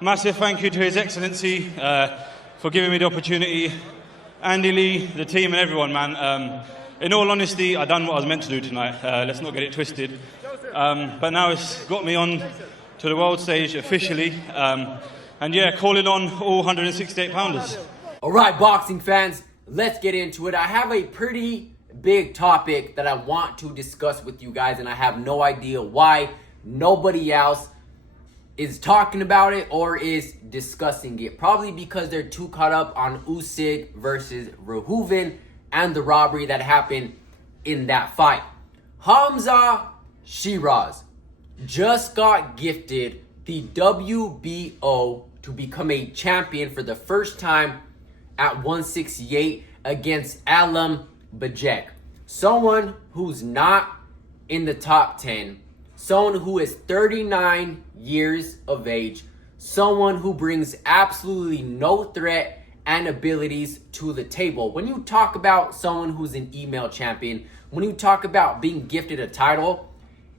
Massive thank you to His Excellency for giving me the opportunity. Andy Lee, the team and everyone, man. In all honesty, I done what I was meant to do tonight. Let's not get it twisted. But now it's got me on to the world stage officially. And yeah, calling on all 168 pounders. All right, boxing fans, let's get into it. I have a pretty big topic that I want to discuss with you guys, and I have no idea why nobody else is talking about it or is discussing it. Probably because they're too caught up on Usyk versus Verhoeven and the robbery that happened in that fight. Hamzah Sheeraz just got gifted the WBO to become a champion for the first time at 168 against Alam Bajek. Someone who's not in the top 10. Someone who is 39 years of age. Someone who brings absolutely no threat and abilities to the table. When you talk about someone who's an email champion, when you talk about being gifted a title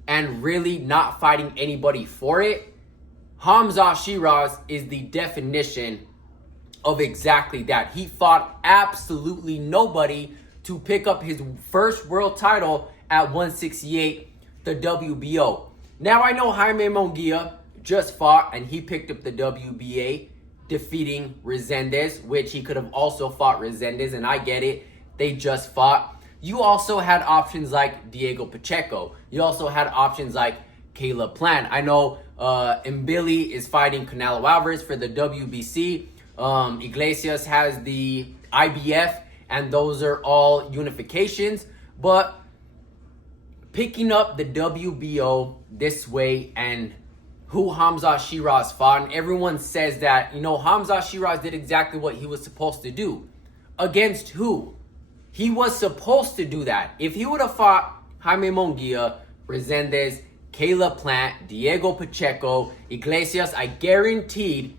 and really not fighting anybody for it, Hamzah Sheeraz is the definition of exactly that. He fought absolutely nobody to pick up his first world title at 168, the WBO. Now I know Jaime Munguia just fought and he picked up the WBA, defeating Resendez, which he could have also fought Resendez, and I get it. They just fought. You also had options like Diego Pacheco. You also had options like Caleb Plant. I know Mbili is fighting Canelo Alvarez for the WBC. Iglesias has the IBF, and those are all unifications. But picking up the WBO this way and who Hamzah Sheeraz fought, and everyone says that, Hamzah Sheeraz did exactly what he was supposed to do. Against who? He was supposed to do that. If he would have fought Jaime Munguia, Resendez, Caleb Plant, Diego Pacheco, Iglesias, I guaranteed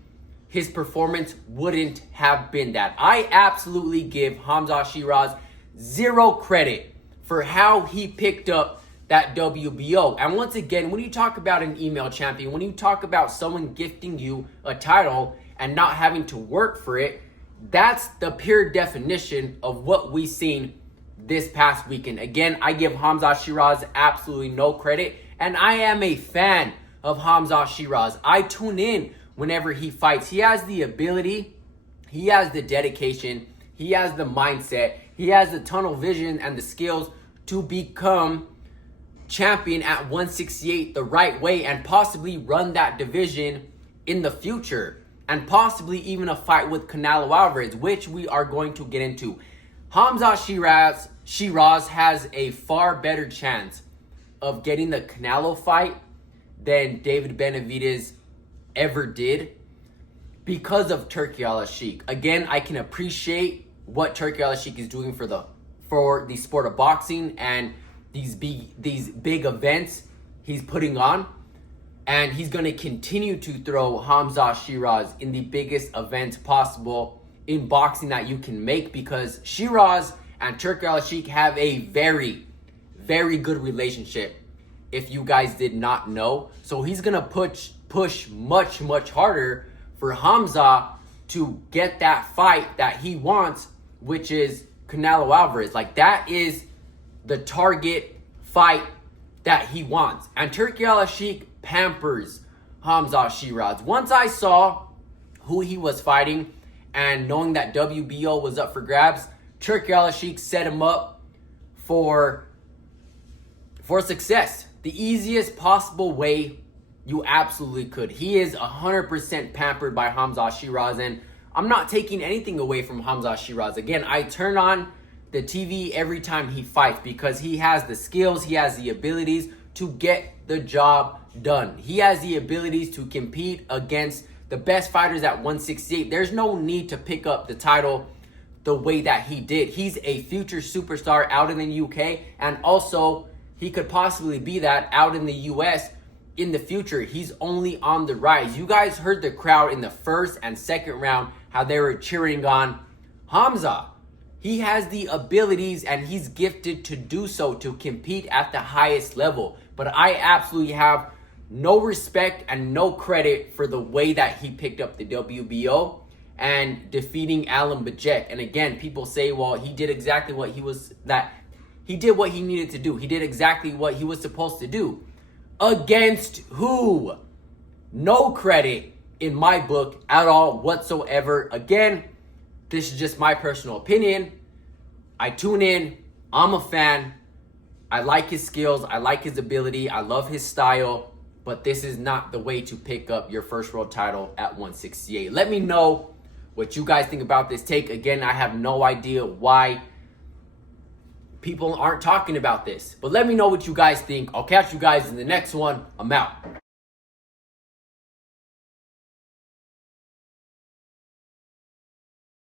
his performance wouldn't have been that. I absolutely give Hamzah Sheeraz zero credit for how he picked up that WBO. And once again, when you talk about an email champion, when you talk about someone gifting you a title and not having to work for it, that's the pure definition of what we've seen this past weekend. Again, I give Hamzah Sheeraz absolutely no credit, and I am a fan of Hamzah Sheeraz. I tune in whenever he fights. He has the ability, he has the dedication, he has the mindset, he has the tunnel vision and the skills to become champion at 168 the right way and possibly run that division in the future, and possibly even a fight with Canelo Alvarez, which we are going to get into. Hamzah Sheeraz has a far better chance of getting the Canelo fight than David Benavidez ever did because of Turki Al-Sheikh. Again, I can appreciate what Turki Al-Sheikh is doing for the sport of boxing and these big events he's putting on, and he's going to continue to throw Hamzah Sheeraz in the biggest events possible in boxing that you can make, because Sheeraz and Turki Al-Sheikh have a very, very good relationship, if you guys did not know. So he's going to push much, much harder for Hamzah to get that fight that he wants, which is Canelo Alvarez. Like, that is the target fight that he wants. And Turki Al-Sheikh pampers Hamzah Sheeraz. Once I saw who he was fighting and knowing that WBO was up for grabs, Turki Al-Sheikh set him up for success. The easiest possible way you absolutely could. He is 100% pampered by Hamzah Sheeraz, and I'm not taking anything away from Hamzah Sheeraz. Again, I turn on the TV every time he fights because he has the skills, he has the abilities to get the job done. He has the abilities to compete against the best fighters at 168. There's no need to pick up the title the way that he did. He's a future superstar out in the UK, and also he could possibly be that out in the US in the future. He's only on the rise. You guys heard the crowd in the first and second round, how they were cheering on Hamzah. He has the abilities and he's gifted to do so, to compete at the highest level. But I absolutely have no respect and no credit for the way that he picked up the WBO and defeating Alan Bajek. And again, people say, well, he did exactly what he did what he needed to do. He did exactly what he was supposed to do. Against who? No credit in my book at all whatsoever. Again, this is just my personal opinion. I tune in. I'm a fan. I like his skills. I like his ability. I love his style. But this is not the way to pick up your first world title at 168. Let me know what you guys think about this take. Again, I have no idea why people aren't talking about this. But let me know what you guys think. I'll catch you guys in the next one. I'm out.